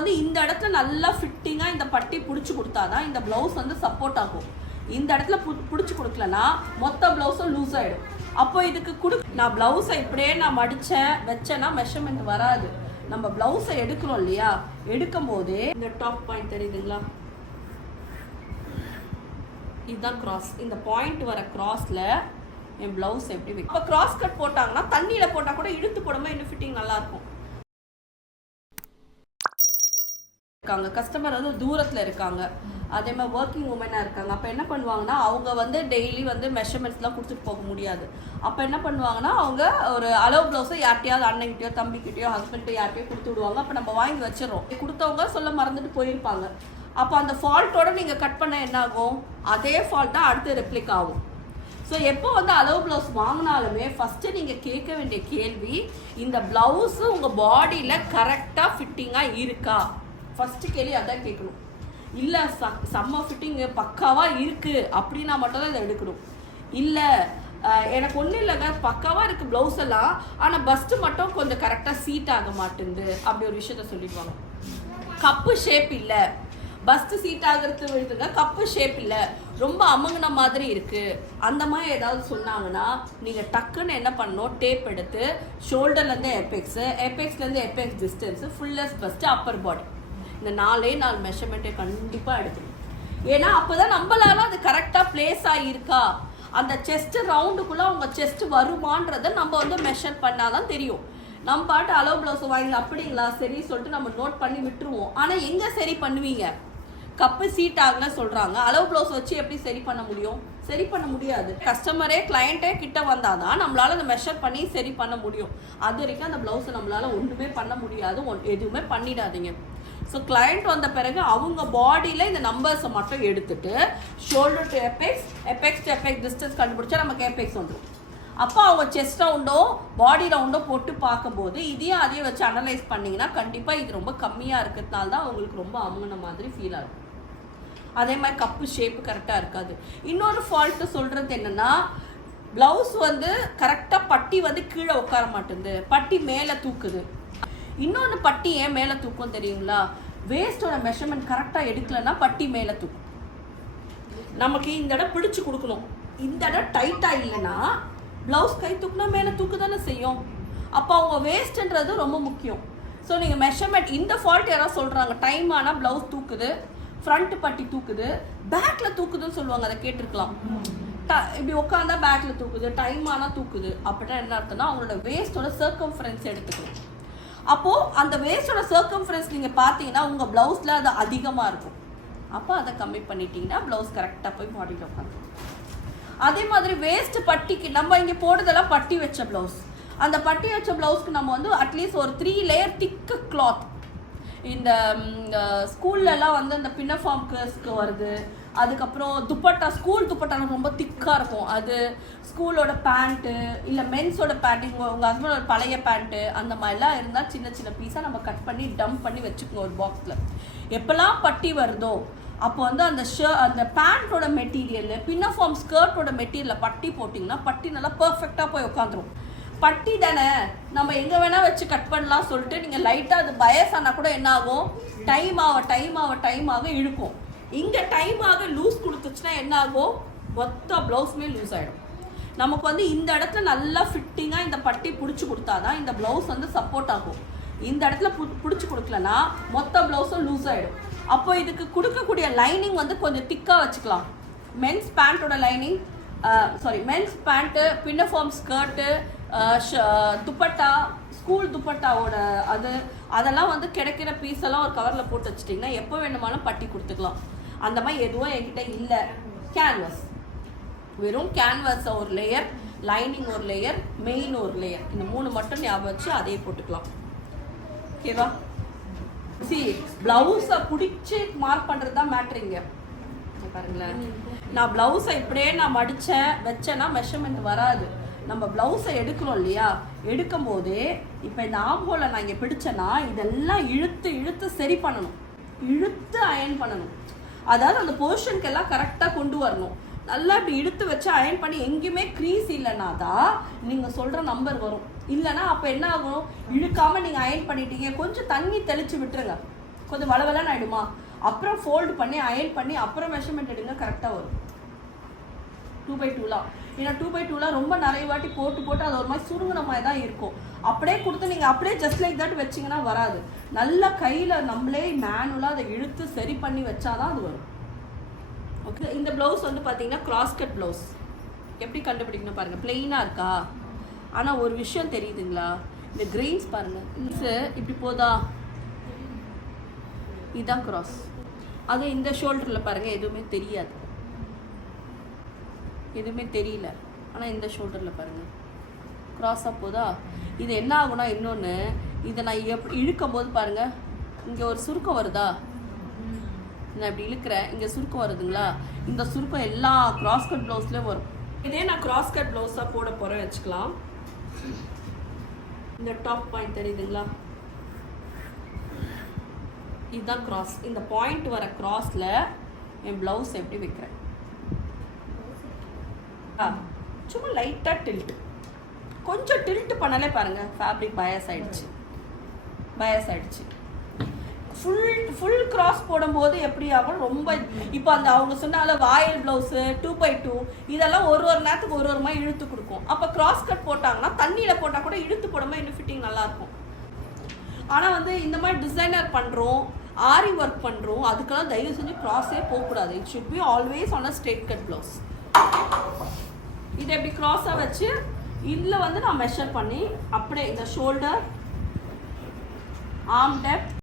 வந்து இந்த இடத்துல நல்லா ஃபிட்டிங்காக இந்த பட்டி பிடிச்சி கொடுத்தாதான் இந்த ப்ளவுஸ் வந்து சப்போர்ட் ஆகும். இந்த இடத்துல பிடிச்சி கொடுக்கலனா மொத்த ப்ளவுஸும் லூஸ் ஆகிடும் அப்போ இதுக்கு கொடு நான் ப்ளவுஸை இப்படியே நான் மடித்தேன் வச்சேன்னா மெஷர்மெண்ட் வராது. நம்ம ப்ளவுஸை எடுக்கிறோம் இல்லையா? எடுக்கும் போதே இந்த டாப் பாயிண்ட் தெரியுதுங்களா? இதுதான் கிராஸ் இந்த பாயிண்ட் வர கிராஸில் என் ப்ளவுஸ் எப்படி வைக்கும் அப்போ கிராஸ் கட் போட்டாங்கன்னா தண்ணியில் போட்டால் கூட இழுத்து போடும்போது இன்னும் ஃபிட்டிங் நல்லா இருக்கும் இருக்காங்க கஸ்டமர் வந்து தூரத்தில் இருக்காங்க. அதே மாதிரி ஒர்க்கிங் உமனாக இருக்காங்க. அப்போ என்ன பண்ணுவாங்கன்னா அவங்க வந்து டெய்லி வந்து மெஷர்மெண்ட்ஸ்லாம் கொடுத்துட்டு போக முடியாது. அப்போ என்ன பண்ணுவாங்கன்னா அவங்க ஒரு அளவு ப்ளவுஸை யார்ட்டையாவது அண்ணன்கிட்டயோ தம்பிக்கிட்டயோ ஹஸ்பண்ட்டோ யார்ட்டையோ கொடுத்து விடுவாங்க. அப்போ நம்ம வாங்கி வச்சிடறோம். கொடுத்தவங்க சொல்ல மறந்துட்டு போயிருப்பாங்க. அப்போ அந்த ஃபால்ட்டோட நீங்கள் கட் பண்ண என்ன ஆகும்? அதே ஃபால்ட் தான் அடுத்து ரெப்ளிக் ஆகும். ஸோ எப்போ வந்து அளவு ப்ளவுஸ் வாங்கினாலுமே ஃபஸ்ட்டு நீங்கள் கேட்க வேண்டிய கேள்வி இந்த ப்ளவுஸு உங்கள் பாடியில் கரெக்டாக ஃபிட்டிங்காக இருக்கா? ஃபஸ்ட்டு கேள்வி அதான் கேட்கணும். இல்லை ச செம்ம ஃபிட்டிங்கு பக்காவாக இருக்குது அப்படின்னா மட்டும்தான் இதை எடுக்கணும். இல்லை எனக்கு ஒன்றும் இல்லைங்க பக்காவாக இருக்குது ப்ளவுஸ் எல்லாம் ஆனால் பஸ்ட்டு மட்டும் கொஞ்சம் கரெக்டாக சீட் ஆக மாட்டேங்குது அப்படி ஒரு விஷயத்த சொல்லிடுவாங்க. கப்பு ஷேப் இல்லை. பஸ்ட் சீட் ஆகிறது விழுதுங்க கப்பு ஷேப் இல்லை. ரொம்ப அமுங்கின மாதிரி இருக்குது அந்த மாதிரி ஏதாவது சொன்னாங்கன்னா நீங்கள் டக்குன்னு என்ன பண்ணணும்? டேப் எடுத்து ஷோல்டர்லேருந்து எபெக்ஸு எபெக்ஸ்லேருந்து எபெக்ஸ் டிஸ்டன்ஸு ஃபுல்லஸ் ஃபஸ்ட்டு அப்பர் பாடி இந்த நாலே நாலு மெஷர்மெண்ட்டை கண்டிப்பாக எடுத்துக்கணும். ஏன்னா அப்போ தான் நம்மளால அது கரெக்டாக பிளேஸ் ஆகியிருக்கா அந்த செஸ்ட்டு ரவுண்டுக்குள்ளே அவங்க செஸ்ட் வருமான்றதை நம்ம வந்து மெஷர் பண்ணால் தான் தெரியும். நம்ம பாட்டு அளவு ப்ளவுஸ் வாங்கி அப்படிங்களா? சரி சொல்லிட்டு நம்ம நோட் பண்ணி விட்டுருவோம். ஆனால் எங்கே சரி பண்ணுவீங்க? கப்பு சீட் ஆகல சொல்கிறாங்க அளவு ப்ளவுஸ் வச்சு எப்படி சரி பண்ண முடியும்? சரி பண்ண முடியாது. கஸ்டமரே கிளையண்ட்டே கிட்ட வந்தாதான் நம்மளால் அதை மெஷர் பண்ணி சரி பண்ண முடியும். அது வரைக்கும் அந்த ப்ளவுஸை நம்மளால் ஒன்றுமே பண்ண முடியாது. ஒன் எதுவுமே பண்ணிடாதீங்க. ஸோ கிளையண்ட் வந்த பிறகு அவங்க பாடியில் இந்த நம்பர்ஸை மட்டும் எடுத்துட்டு shoulder to apex apex to apex distance கண்டுபிடிச்சா நமக்கு எபெக்ஸ் வந்துடும் அப்போ அவங்க செஸ்ட் ரவுண்டோ பாடி ரவுண்டோ போட்டு பார்க்கும்போது இதையும் அதையும் வச்சு அனலைஸ் பண்ணிங்கன்னா கண்டிப்பாக இது ரொம்ப கம்மியாக இருக்கிறதுனால தான் அவங்களுக்கு ரொம்ப அமுங்கின மாதிரி ஃபீல் ஆகும். அதே மாதிரி கப்பு ஷேப்பு கரெக்டாக இருக்காது. இன்னொரு ஃபால்ட்டு சொல்கிறது என்னென்னா ப்ளவுஸ் வந்து கரெக்டாக பட்டி வந்து கீழே உட்கார மாட்டேங்குது. பட்டி மேலே தூக்குது. இன்னொன்று பட்டி ஏன் மேலே தூக்கும் தெரியுங்களா? வேஸ்ட்டோட மெஷர்மெண்ட் கரெக்டாக எடுக்கலைன்னா பட்டி மேலே தூக்கும் நமக்கு இந்த இடம் பிடிச்சு கொடுக்கணும். இந்த இடம் டைட்டாக இல்லைன்னா ப்ளவுஸ் கை தூக்குனா மேலே தூக்கு தானே செய்யும். அப்போ அவங்க வேஸ்ட்ன்றது ரொம்ப முக்கியம். ஸோ நீங்கள் மெஷர்மெண்ட் இந்த ஃபால்ட் யாராவது சொல்கிறாங்க டைம் ஆனால் ப்ளவுஸ் தூக்குது ஃப்ரண்ட் பட்டி தூக்குது பேக்கில் தூக்குதுன்னு சொல்லுவாங்க அதை கேட்டிருக்கலாம். ட- இப்படி உட்காந்தா பேக்கில் தூக்குது டைம் ஆனால் தூக்குது. அப்படின்னா என்ன அர்த்தம்னா அவங்களோட வேஸ்ட்டோட சர்க்கம்ஃபரன்ஸ் எடுத்துக்கணும். அப்போது அந்த வேஸ்ட்டோட சர்க்கம்ஃபரன்ஸ் நீங்கள் பார்த்தீங்கன்னா உங்கள் ப்ளவுஸில் அது அதிகமாக இருக்கும். அப்போ அதை கம்மி பண்ணிட்டீங்கன்னா ப்ளவுஸ் கரெக்டாக போய் பாடியில் உட்காந்து அதே மாதிரி வேஸ்ட் பட்டிக்கு நம்ம இங்கே போடுறதெல்லாம் பட்டி வச்ச ப்ளவுஸ் அந்த பட்டி வச்ச ப்ளவுஸ்க்கு நம்ம வந்து அட்லீஸ்ட் ஒரு த்ரீ லேயர் திக்கு கிளாத் இந்த ஸ்கூல்லலாம் வந்து அந்த பின்னஃபார்ம் கேர்ஸ்க்கு வருது. அதுக்கப்புறம் துப்பட்டா ஸ்கூல் துப்பட்டா ரொம்ப திக்காக இருக்கும். அது ஸ்கூலோட பேண்ட்டு இல்லை மென்ஸோட பேண்ட் உங்கள் உங்கள் ஹஸ்பண்டோட பழைய பேண்ட்டு அந்த மாதிரிலாம் இருந்தால் சின்ன சின்ன பீஸாக நம்ம கட் பண்ணி டம்ப் பண்ணி வச்சுக்கோங்க ஒரு பாக்ஸில் எப்போல்லாம் பட்டி வருதோ அப்போ வந்து அந்த ஷர் அந்த பேண்ட்டோட மெட்டீரியல் பின்னஃபார்ம் ஸ்கர்ட்டோட மெட்டீரியலில் பட்டி போட்டிங்கன்னா பட்டி நல்லா பர்ஃபெக்டாக போய் உட்காந்துரும் பட்டி தானே? நம்ம எங்கே வேணால் வச்சு கட் பண்ணலாம் சொல்லிட்டு நீங்கள் லைட்டாக அது பயஸ் ஆனால் கூட என்ன ஆகும்? டைம் ஆக டைம் ஆக டைம் ஆக இழுக்கும். இங்கே டைம் ஆக லூஸ் கொடுத்துச்சுன்னா என்ன ஆகும் மொத்த ப்ளவுஸுமே லூஸ் ஆகிடும் நமக்கு வந்து இந்த இடத்துல நல்லா ஃபிட்டிங்காக இந்த பட்டி பிடிச்சி கொடுத்தாதான் இந்த ப்ளவுஸ் வந்து சப்போர்ட் ஆகும். இந்த இடத்துல பிடிச்சி கொடுக்கலனா மொத்த ப்ளவுஸும் லூஸ் ஆகிடும் அப்போ இதுக்கு கொடுக்கக்கூடிய லைனிங் வந்து கொஞ்சம் திக்காக வச்சுக்கலாம். Men's பேண்ட்டோட lining sorry men's pant pinafore skirt dupatta school துப்பட்டாவோட அது அதெல்லாம் வந்து கிடைக்கிற பீஸ் எல்லாம் ஒரு கவரில் போட்டு வச்சிட்டிங்கன்னா எப்போ வேணுமாலும் பட்டி கொடுத்துக்கலாம். அந்த மாதிரி எதுவும் என்கிட்ட இல்லை. கேன்வஸ் வெறும் கேன்வஸை ஒரு லேயர் லைனிங் ஒரு லேயர் மெயின் ஒரு லேயர் இந்த மூணு மட்டும் ஞாபகம் வச்சு அதையே போட்டுக்கலாம். ஓகேவா சி ப்ளவுஸை பிடிச்சி மார்க் பண்ணுறது தான் மேட்ருங்க பாருங்களேன். நான் ப்ளவுஸை இப்படியே நான் மடித்தேன் வச்சேன்னா மெஷர்மெண்ட் வராது. நம்ம ப்ளவுஸை எடுக்கிறோம் இல்லையா? எடுக்கும் போதே இப்போ இந்த ஆம்போலை நான் இங்கே பிடிச்சேன்னா இதெல்லாம் இழுத்து இழுத்து சரி பண்ணணும். இழுத்து அயன் பண்ணணும். அதாவது அந்த போர்ஷனுக்கு எல்லாம் கரெக்டாக கொண்டு வரணும். நல்லா இப்படி இழுத்து வச்சு அயன் பண்ணி எங்கேயுமே க்ரீஸ் இல்லைனா தான் நீங்கள் சொல்கிற நம்பர் வரும். இல்லைன்னா அப்போ என்ன ஆகும்? இழுக்காமல் நீங்கள் அயன் பண்ணிட்டீங்க. கொஞ்சம் தண்ணி தெளித்து விட்டுருங்க. கொஞ்சம் வளவலன்னு ஆகிடுமா அப்புறம் ஃபோல்டு பண்ணி அயன் பண்ணி அப்புறம் மெஷர்மெண்ட் எடுங்க கரெக்டாக வரும். டூ பை டூலாம் ஏன்னா டூ பை டூலாம் ரொம்ப நிறைய வாட்டி போட்டு போட்டு அது ஒரு மாதிரி சுருங்கின மாதிரி தான் இருக்கும். அப்படியே கொடுத்து நீங்கள் அப்படியே ஜஸ்ட் லைக் தட் வச்சிங்கன்னா வராது. நல்லா கையில் நம்மளே மேனுவலாக அதை இழுத்து சரி பண்ணி வச்சாதான் அது வரும். ஓகே இந்த ப்ளவுஸ் வந்து பார்த்தீங்கன்னா கிராஸ்கட் ப்ளவுஸ் எப்படி கண்டுபிடிக்கணும் பாருங்கள் பிளெயினாக இருக்கா? ஆனால் ஒரு விஷயம் தெரியுதுங்களா? இந்த கிரெயின்ஸ் பாருங்கள் இப்படி போதா? இதுதான் கிராஸ் அது இந்த ஷோல்டரில் பாருங்கள் எதுவுமே தெரியாது. எதுவுமே தெரியல. ஆனால் இந்த ஷோல்டரில் பாருங்கள் க்ராஸாக போதா? இது என்ன ஆகுனா இன்னொன்று இதை நான் எப்படி இழுக்கும் போது பாருங்கள் இங்கே ஒரு சுருக்கம் வருதா? நான் இப்படி இழுக்கிறேன் இங்கே சுருக்கம் வருதுங்களா? இந்த சுருக்கம் எல்லா கிராஸ் கட் ப்ளவுஸ்லேயும் வரும். இதே நான் கிராஸ் கட் ப்ளவுஸாக போட போகிறேன் வச்சுக்கலாம். இந்த டாப் பாயிண்ட் தெரியுதுங்களா? இதுதான் கிராஸ் இந்த பாயிண்ட் வர கிராஸில் என் ப்ளவுஸ் எப்படி வைக்கிறேன்? சும்மா லைட்டாக டில்ட் கொஞ்சம் டில்ட் பண்ணாலே பாருங்கள் ஃபேப்ரிக் பயஸ் ஆயிடுச்சு. பயஸ் ஆயிடுச்சு. ஃபுல் ஃபுல் கிராஸ் போடும்போது எப்படி ஆகும்? ரொம்ப இப்போ அந்த அவங்க சொன்னால voile blouse two by two இதெல்லாம் ஒரு ஒரு நேரத்துக்கு ஒரு ஒரு மாதிரி இழுத்து கொடுக்கும். அப்போ கிராஸ் கட் போட்டாங்கன்னா தண்ணியில் போட்டால் கூட இழுத்து போடும்போது இன்னும் ஃபிட்டிங் நல்லாயிருக்கும். ஆனால் வந்து இந்த மாதிரி டிசைனர் பண்ணுறோம் ஆரி ஒர்க் பண்ணுறோம் அதுக்கெல்லாம் தயவு செஞ்சு க்ராஸே போகக்கூடாது. It should be always on a straight cut blouse இதை எப்படி க்ராஸாக வச்சு இதில் வந்து நான் மெஷர் பண்ணி அப்படியே இந்த ஷோல்டர் ஆம் டெப்த்